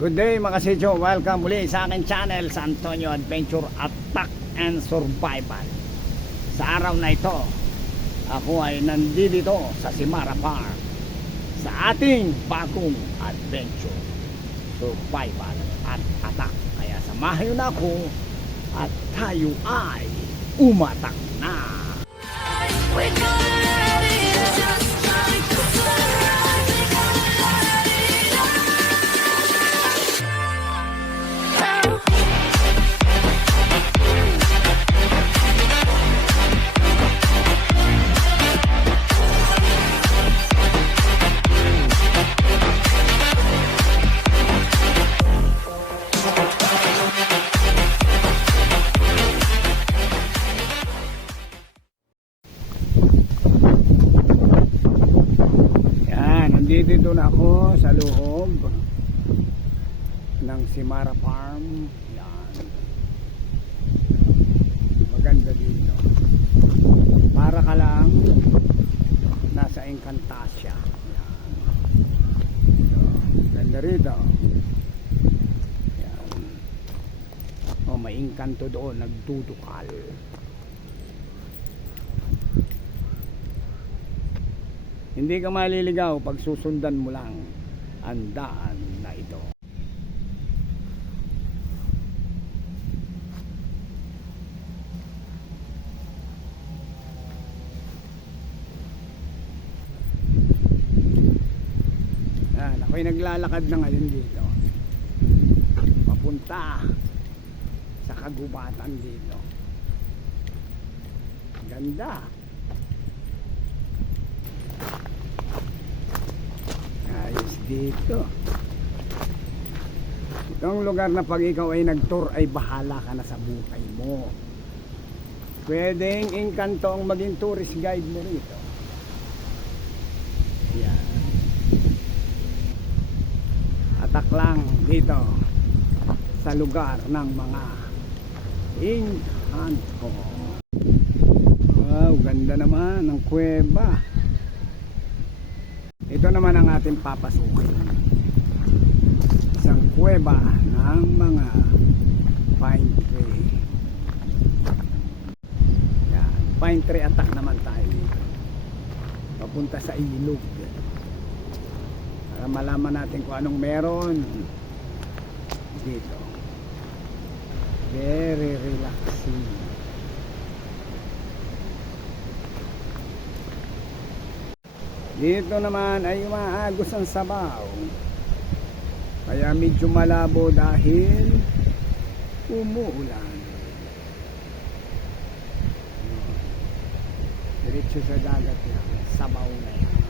Good day mga kasidyo, welcome muli sa aking channel sa Antonio Adventure Attack and Survival. Sa araw na ito, ako ay nandito sa Simara Farm sa ating bagong adventure, survival at attack. Kaya samahan niyo na ako at tayo ay umatak na. Dito na ako sa loob ng Simara Farm. Yan. Maganda dito. Para ka lang nasa Encantasia. Yan. Ganda rito. Yan. Oh, may engkanto doon, nagdudukal. Hindi ka maliligaw pag susundan mo lang ang daan na ito. Ako'y naglalakad na ngayon dito. Papunta sa kagubatan dito. Ganda. Ayos dito. Itong lugar na pag ikaw ay nag-tour ay bahala ka na sa buhay mo. Pwedeng engkanto ang maging tourist guide mo rito. Yan. Atak lang dito sa lugar ng mga engkanto. Wow, ganda naman ng kuweba. Ito naman ang ating papasukin. Isang kuweba ng mga pine tree. Yan. Pine tree attack naman tayo dito. Papunta sa ilog. Para malaman natin kung anong meron dito. Very relaxing. Dito naman ay umaagos ang sabaw. Kaya medyo malabo dahil umuulan. Diretso sa dagat yan. Sabaw na yan.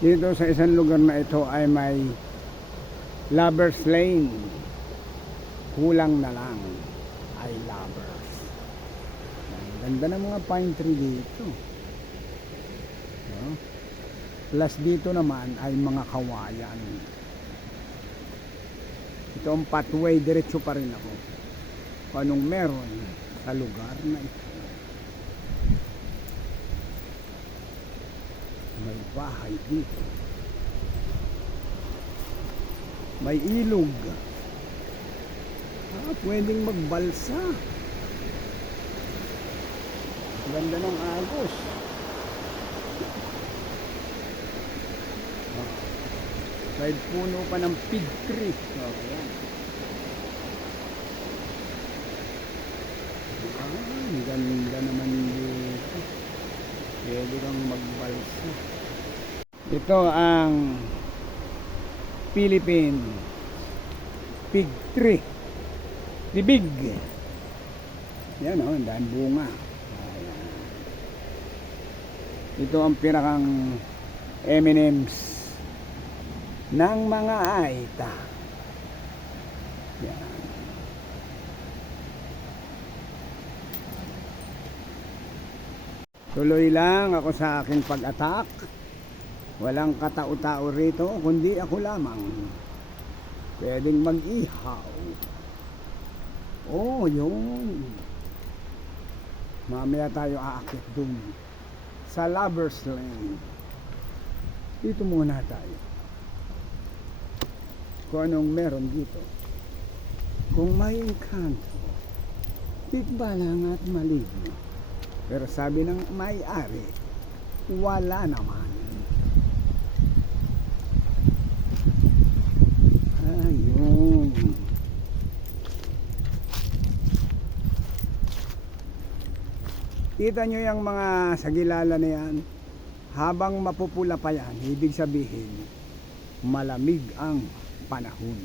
Dito sa isang lugar na ito ay may lovers lane. Kulang na lang ay lovers. Ang ganda ng mga pine tree dito. Plus dito naman ay mga kawayan. Ito ang pathway, diretso pa rin ako kung anong meron sa lugar na ito. May bahay dito, may ilog, pwedeng magbalsa. Ganda ng agos. May puno pa ng fig tree. Ayan. Ang ganda naman dito. Pwede kang magbalsa. Ito ang Philippine fig tree. Tibig. Yan o, ang daan bunga. Ayan. Ito ang pirakang M&M's ng mga Aita. Yan. Tuloy lang ako sa aking pag-attack. Walang katao-tao rito kundi ako lamang. Pwedeng mag-ihaw. Oh, yun. Mamaya tayo aakit dun sa Lovers Lane. Dito muna tayo. kung anong meron dito. Kung may engkanto, tikbalang at maligno. Pero sabi ng may-ari, wala naman. Ayun. Kita nyo yung mga sagilala na yan, habang mapupula pa yan, ibig sabihin, malamig ang panahon.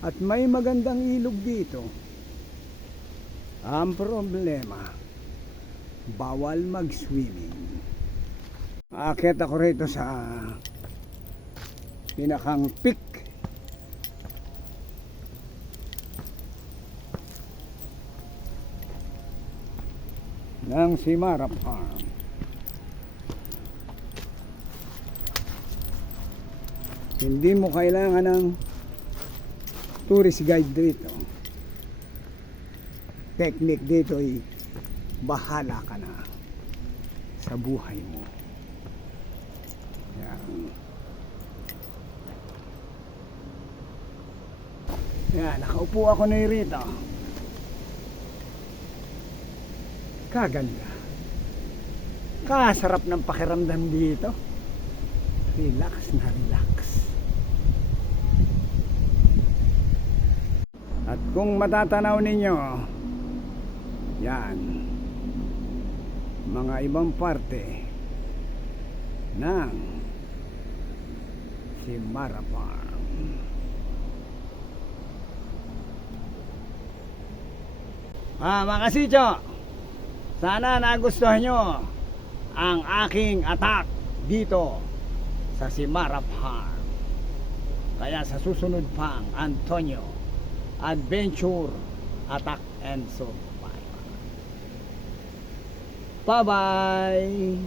At may magandang ilog dito. Ang problema, bawal mag-swimming. Aakyat ako rito sa pinakang peak. Ng Simara Farm. Hindi mo kailangan ng tourist guide dito. Technique dito ay bahala ka na sa buhay mo. Yan. Yan, nakaupo ako na rito. Kaganda. Kasarap ng pakiramdam dito. Relax na relax. At kung matatanaw ninyo, yan, mga ibang parte ng Simara Farm. Mga kasityo, sana nagustuhan nyo ang aking attack dito sa Simara Farm. Kaya sa susunod pang Antonio Adventure Attack and Survival. Bye-bye!